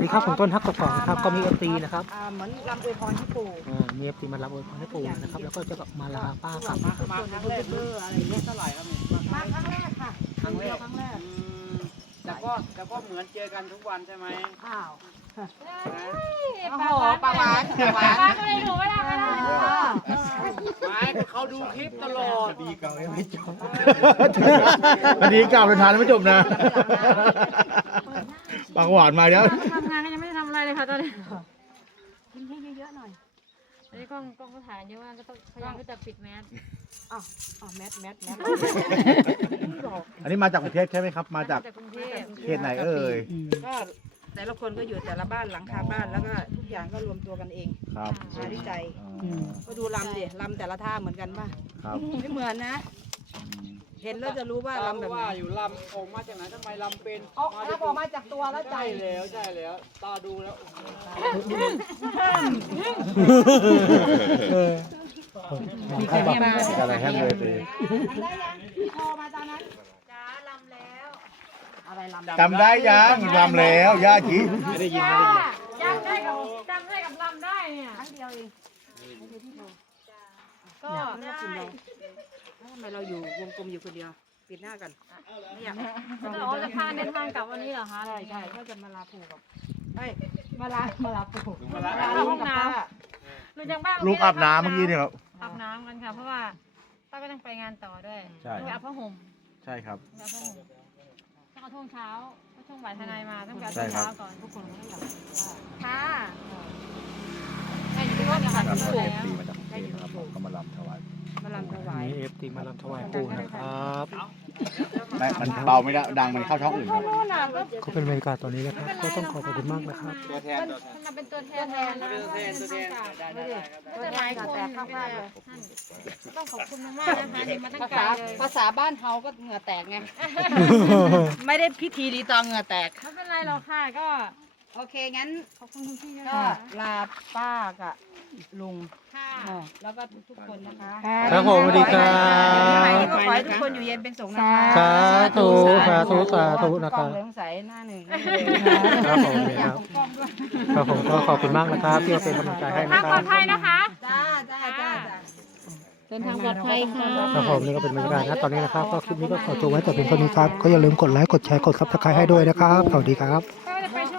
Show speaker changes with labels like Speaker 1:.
Speaker 1: ดีครับผมต้นฮักกระป๋องนะครับก็มีเอฟซีนะครับ
Speaker 2: เหมือนลำอวยพรให้ปู่
Speaker 1: มีเอฟซีมารับอวยพรให้ปู่นะครับแล้วก็จะมาลาป้าครับ
Speaker 2: มาครั้งแรกเลยอะไรเงี้ยเท่าไหร่ครับมาครั้งแรกค่ะครั้งแรกแต่ก็เหมือนเจอกันทุกวันใช่ไหมอ้าวโอ้โหปลาหวาน
Speaker 3: ก็เลยถูกไม่ได้
Speaker 2: ไม่เขาดูคลิปตลอดดีเก่ายังไม่จบ
Speaker 4: คดีเก่าเป็นทานไม่จบนะปากหวานมาแล้ว
Speaker 3: ทำงานก็ยังไม่ได้ทำอะไรเลยค่ะตอนนี้
Speaker 2: กินให้เยอะๆหน่อย
Speaker 3: อันนี้กล้องก็ถ่ายเยอะมากก็ต้องพยายามก็จะปิดแมส
Speaker 2: อ๋อแมท
Speaker 4: อันนี้มาจากกรุงเทพใช่ไหมครับ มาจาก
Speaker 3: กรุงเทพ
Speaker 4: เขตไหนเอ่ย
Speaker 2: ก็แต่ละคนก็อยู่แต่ละบ้านหลังคาบ้านแล้วก็ทุกอย่างก็รวมตัวกันเอง
Speaker 4: ครับ
Speaker 2: มาด้วยใจ
Speaker 4: อ๋อ
Speaker 2: ก็ดูลำดิลำแต่ละท่าเหมือนกันป่ะ
Speaker 4: ครับ
Speaker 2: ไม่เหมือนนะ เห็นแล้วจะรู้ว่าลำแบบไหน
Speaker 5: อยู่ลำออกมาจากไหนทำไมลำเป็น
Speaker 2: ออกมาจากตัวแล้วใจ
Speaker 5: ใช่แล้วตาดูแล้ว
Speaker 1: มีใครมา
Speaker 4: การแฮมเลยสิ
Speaker 2: ได้ยังพี่โทรมาตอนนั้นจ้าลำแล้ว อะไรลำ
Speaker 4: จำได้ยังรำแล้วย่าจี
Speaker 3: ไม่ได้ยินจำได้กับลำได้เนี่ย
Speaker 2: ครั้งเดียวเองก็
Speaker 3: ได้
Speaker 2: ทำไมเราอยู่วงกลมอยู่คนเดียว ปิดหน้ากันไม่อยาก
Speaker 3: เราจะพาเดินทางกลับวันนี้เหรอคะ
Speaker 2: ใช่ก็จะมาลาปู่กับเฮ้ยมาลาปู่
Speaker 5: มาลา
Speaker 3: ห้องน้ำหรือจากบ้าน
Speaker 4: ลูกอาบน้ำเมื่อกี้เนี่ยครับ
Speaker 3: อาบน้ำกันค่ะเพราะว่าป้าก็ต้องไปงานต่อด้วย
Speaker 4: ใช่
Speaker 3: ต้องไปอาบผ้าห่ม
Speaker 4: ใช่ครับ
Speaker 3: ต้องเอาผ้าห่มต้องเอาช่วงเช้าเพราะช่วงบ่ายทนายมาต้องไปเอา
Speaker 4: ใช่
Speaker 3: ช่วง
Speaker 4: ครั
Speaker 3: เช้า
Speaker 4: บ
Speaker 3: ก่อน
Speaker 2: ทุกคนก็อยาก
Speaker 3: ค่ะใช่อยู่ที่ว่ามีความสุขแล้ว
Speaker 4: มาจากกรุงเทพนะครับผมก็มาลำถวาย
Speaker 2: มาลำถวาย
Speaker 1: มีเอฟซีมาลำถวายปู่นะครับ
Speaker 4: ไม่มันเบาไม่ได้ดังมันเข้าช่องอื่นครับ
Speaker 2: นู่นน่ะก็
Speaker 1: ก็เป็นบรรยากาศตอนนี้นะครับก็ต้องขอบคุณมากนะครับ
Speaker 5: ตัวแทน
Speaker 3: มันมาเป็นตัวแทนนะ
Speaker 5: ตัวแทนได้ครับ
Speaker 3: ก็จะหลายคน
Speaker 2: แต่ข้างบ้านเลย
Speaker 3: ต้องขอบคุณมากๆนะคะที่มาตั้ง
Speaker 2: ภา
Speaker 3: ใจ
Speaker 2: ษา
Speaker 3: เลย
Speaker 2: ภาษาบ้านเฮาก็เหงื่อแตกไง ไม่ได้พิธีรีตองเหงื่อแตก
Speaker 3: ไม่เป็นไรหรอกค่ะก็
Speaker 2: โอเคงั้น
Speaker 3: ขอบคุณคุณพี่นะ
Speaker 2: ก็
Speaker 3: คะ
Speaker 2: ลาป้ากับลุง
Speaker 3: ค่ะ
Speaker 2: แล้วก็ทุกๆคนนะคะ
Speaker 1: ครับผมสวัสดีครับ
Speaker 2: ปีใหม่นี้ก็ขอให้ทุกคนอยู่เย็นเป็นสุขนะคะ
Speaker 1: สาธุสาธุสาธุนะค
Speaker 2: กล้
Speaker 1: รั
Speaker 2: อบ งเหลืองใสหน้าหนึ่ง
Speaker 1: ครับผม
Speaker 2: อยา
Speaker 1: ค
Speaker 2: ก
Speaker 1: รับ
Speaker 2: ของกล้องด้วย
Speaker 1: ครับผมก็ขอบคุณมากนะครับที่มาเป็นกำลังใจให้
Speaker 3: ทา
Speaker 1: นะ
Speaker 3: ง
Speaker 1: ค
Speaker 3: ปล
Speaker 1: รั
Speaker 3: อบ ดภัยนะคะ
Speaker 2: จ้าจ้า
Speaker 3: เดินทางปลอดภัยค่ะ
Speaker 1: ครับผมนี่ก็เป็นบรรยากาศนะตอนนี้นะครับก็คลิปนี้ก็ขอจบไว้แต่เพียงเท่านี้ครับก็อย่าลืมกดไลค์กดแชร์กดซับสไครต์ให้ด้วยนะครับสวัสดีครับ